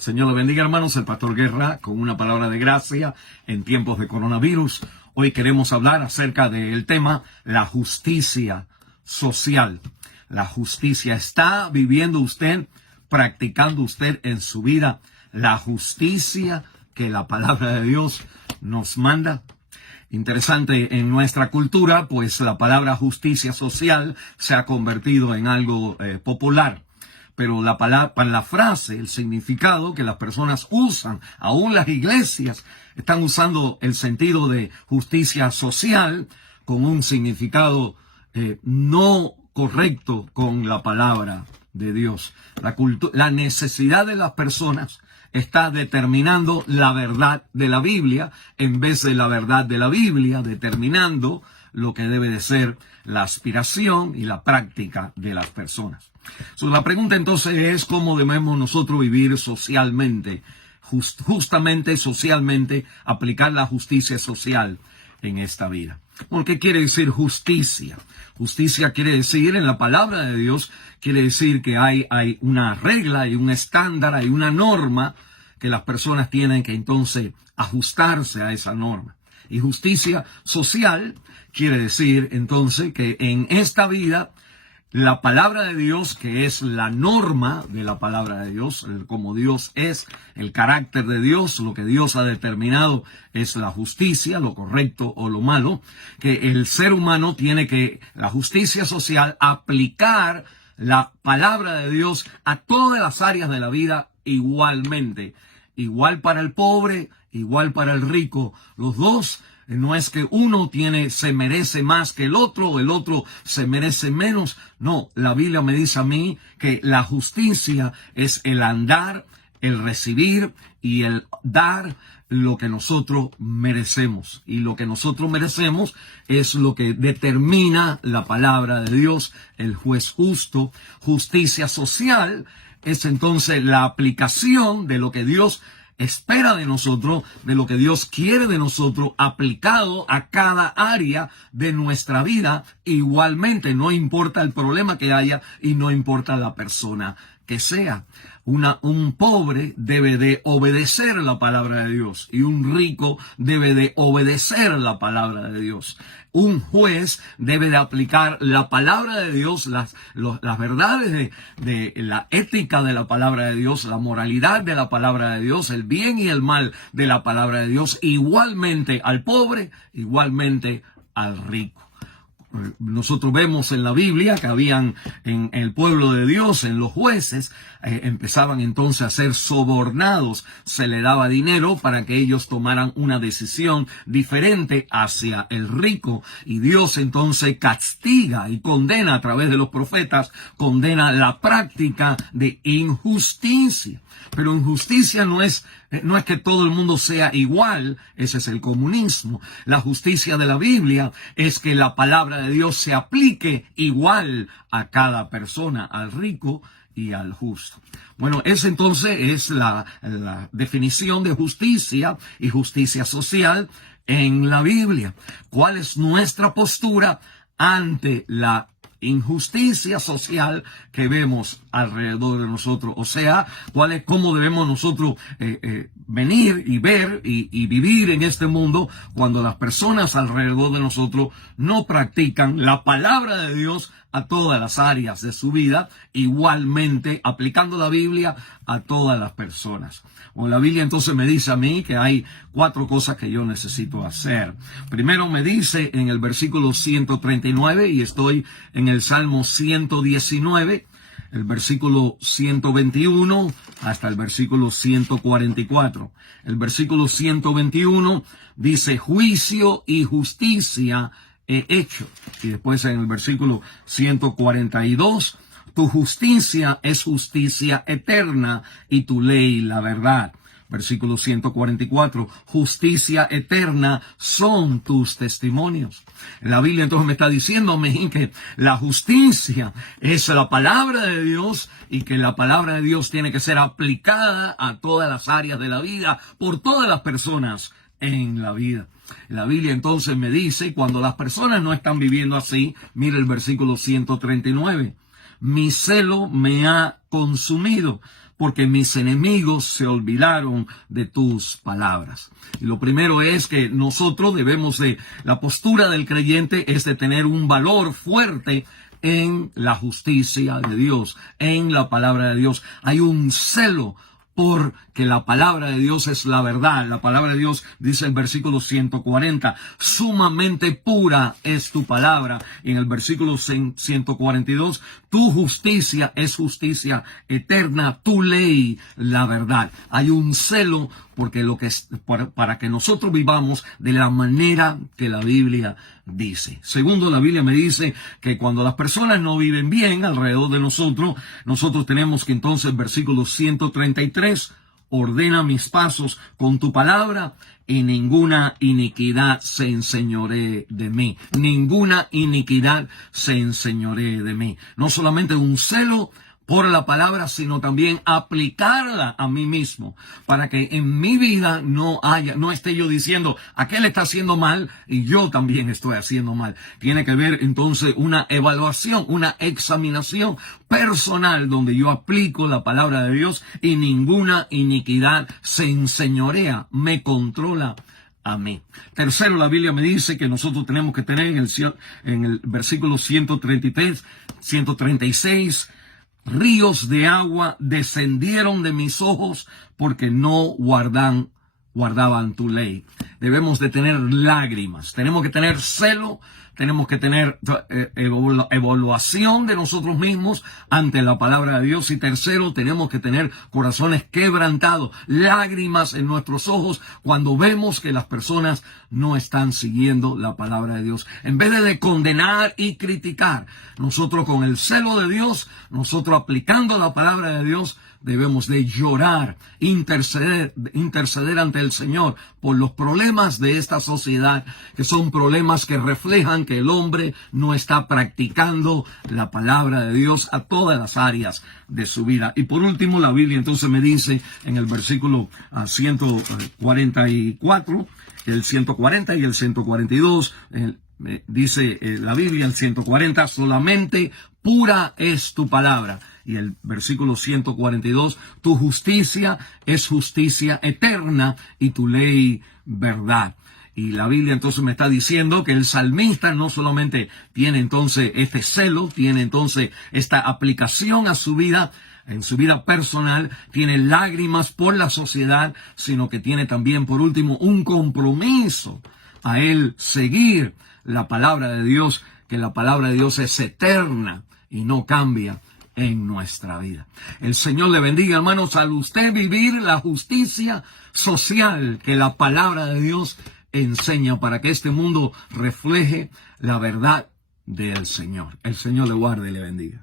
Señor le bendiga, hermanos. El pastor Guerra con una palabra de gracia en tiempos de coronavirus. Hoy queremos hablar acerca del tema la justicia social. La justicia. ¿Está viviendo usted, practicando usted en su vida la justicia que la palabra de Dios nos manda? Interesante, en nuestra cultura, pues la palabra justicia social se ha convertido en algo popular. Pero la frase, el significado que las personas usan, aún las iglesias, están usando el sentido de justicia social con un significado no correcto con la palabra de Dios. La necesidad de las personas está determinando la verdad de la Biblia en vez de la verdad de la Biblia, determinando lo que debe de ser la aspiración y la práctica de las personas. La pregunta entonces es cómo debemos nosotros vivir socialmente, justamente socialmente, aplicar la justicia social en esta vida. Bueno, ¿qué quiere decir justicia? Justicia quiere decir, en la palabra de Dios, quiere decir que hay una regla, hay un estándar, hay una norma que las personas tienen que entonces ajustarse a esa norma. Y justicia social quiere decir entonces que en esta vida la palabra de Dios, que es la norma de la palabra de Dios, como Dios es, el carácter de Dios, lo que Dios ha determinado es la justicia, lo correcto o lo malo, que el ser humano tiene que, la justicia social, aplicar la palabra de Dios a todas las áreas de la vida igualmente. Igual para el pobre, igual para el rico. Los dos, no es que uno se merece más que el otro se merece menos. No, la Biblia me dice a mí que la justicia es el andar, el recibir y el dar lo que nosotros merecemos. Y lo que nosotros merecemos es lo que determina la palabra de Dios, el juez justo. Justicia social es entonces la aplicación de lo que Dios espera de nosotros, de lo que Dios quiere de nosotros, aplicado a cada área de nuestra vida igualmente. No importa el problema que haya y no importa la persona que sea. Un pobre debe de obedecer la palabra de Dios y un rico debe de obedecer la palabra de Dios. Un juez debe de aplicar la palabra de Dios, las verdades de la ética de la palabra de Dios, la moralidad de la palabra de Dios, el bien y el mal de la palabra de Dios, igualmente al pobre, igualmente al rico. Nosotros vemos en la Biblia que habían en el pueblo de Dios, en los jueces, empezaban entonces a ser sobornados. Se le daba dinero para que ellos tomaran una decisión diferente hacia el rico. Y Dios entonces castiga y condena a través de los profetas, condena la práctica de injusticia. Pero injusticia no es que todo el mundo sea igual, ese es el comunismo. La justicia de la Biblia es que la palabra de Dios se aplique igual a cada persona, al rico y al justo. Bueno, esa entonces es la definición de justicia y justicia social en la Biblia. ¿Cuál es nuestra postura ante la injusticia social que vemos alrededor de nosotros? O sea, cómo debemos nosotros venir y ver y vivir en este mundo cuando las personas alrededor de nosotros no practican la palabra de Dios a todas las áreas de su vida, igualmente aplicando la Biblia a todas las personas. Bueno, la Biblia entonces me dice a mí que hay 4 cosas que yo necesito hacer. Primero me dice en el versículo 139, y estoy en el Salmo 119, el versículo 121 hasta el versículo 144. El versículo 121 dice: juicio y justicia he hecho. Y después en el versículo 142, tu justicia es justicia eterna y tu ley la verdad. Versículo 144, justicia eterna son tus testimonios. La Biblia entonces me está diciendo a mí que la justicia es la palabra de Dios y que la palabra de Dios tiene que ser aplicada a todas las áreas de la vida por todas las personas en la vida. La Biblia entonces me dice, cuando las personas no están viviendo así, mire el versículo 139, mi celo me ha consumido porque mis enemigos se olvidaron de tus palabras. Y lo primero es que nosotros la postura del creyente es de tener un valor fuerte en la justicia de Dios, en la palabra de Dios. Hay un celo porque la palabra de Dios es la verdad. La palabra de Dios, dice el versículo 140, sumamente pura es tu palabra. Y en el versículo 142, tu justicia es justicia eterna, tu ley la verdad. Hay un celo porque para que nosotros vivamos de la manera que la Biblia dice. Segundo, la Biblia me dice que cuando las personas no viven bien alrededor de nosotros tenemos que entonces, versículo 133, ordena mis pasos con tu palabra y ninguna iniquidad se enseñoree de mí. Ninguna iniquidad se enseñoree de mí. No solamente un celo por la palabra, sino también aplicarla a mí mismo, para que en mi vida no esté yo diciendo, aquel está haciendo mal y yo también estoy haciendo mal. Tiene que haber entonces una evaluación, una examinación personal donde yo aplico la palabra de Dios y ninguna iniquidad se enseñorea, me controla a mí. Tercero, la Biblia me dice que nosotros tenemos que tener en el versículo 133, 136, ríos de agua descendieron de mis ojos porque no guardaban tu ley. Debemos de tener lágrimas, tenemos que tener celo, tenemos que tener evaluación de nosotros mismos ante la palabra de Dios. Y tercero, tenemos que tener corazones quebrantados, lágrimas en nuestros ojos cuando vemos que las personas no están siguiendo la palabra de Dios. En vez de condenar y criticar, nosotros con el celo de Dios, nosotros aplicando la palabra de Dios, debemos de llorar, interceder ante el Señor por los problemas de esta sociedad, que son problemas que reflejan que el hombre no está practicando la palabra de Dios a todas las áreas de su vida. Y por último, la Biblia entonces me dice en el versículo 144, el 140 y el 142, dice la Biblia, el 140, solamente pura es tu palabra. Y el versículo 142, tu justicia es justicia eterna y tu ley verdad. Y la Biblia entonces me está diciendo que el salmista no solamente tiene entonces este celo, tiene entonces esta aplicación a su vida, en su vida personal, tiene lágrimas por la sociedad, sino que tiene también, por último, un compromiso a él seguir la palabra de Dios, que la palabra de Dios es eterna y no cambia en nuestra vida. El Señor le bendiga, hermanos, al usted vivir la justicia social que la palabra de Dios enseña para que este mundo refleje la verdad del Señor. El Señor le guarde y le bendiga.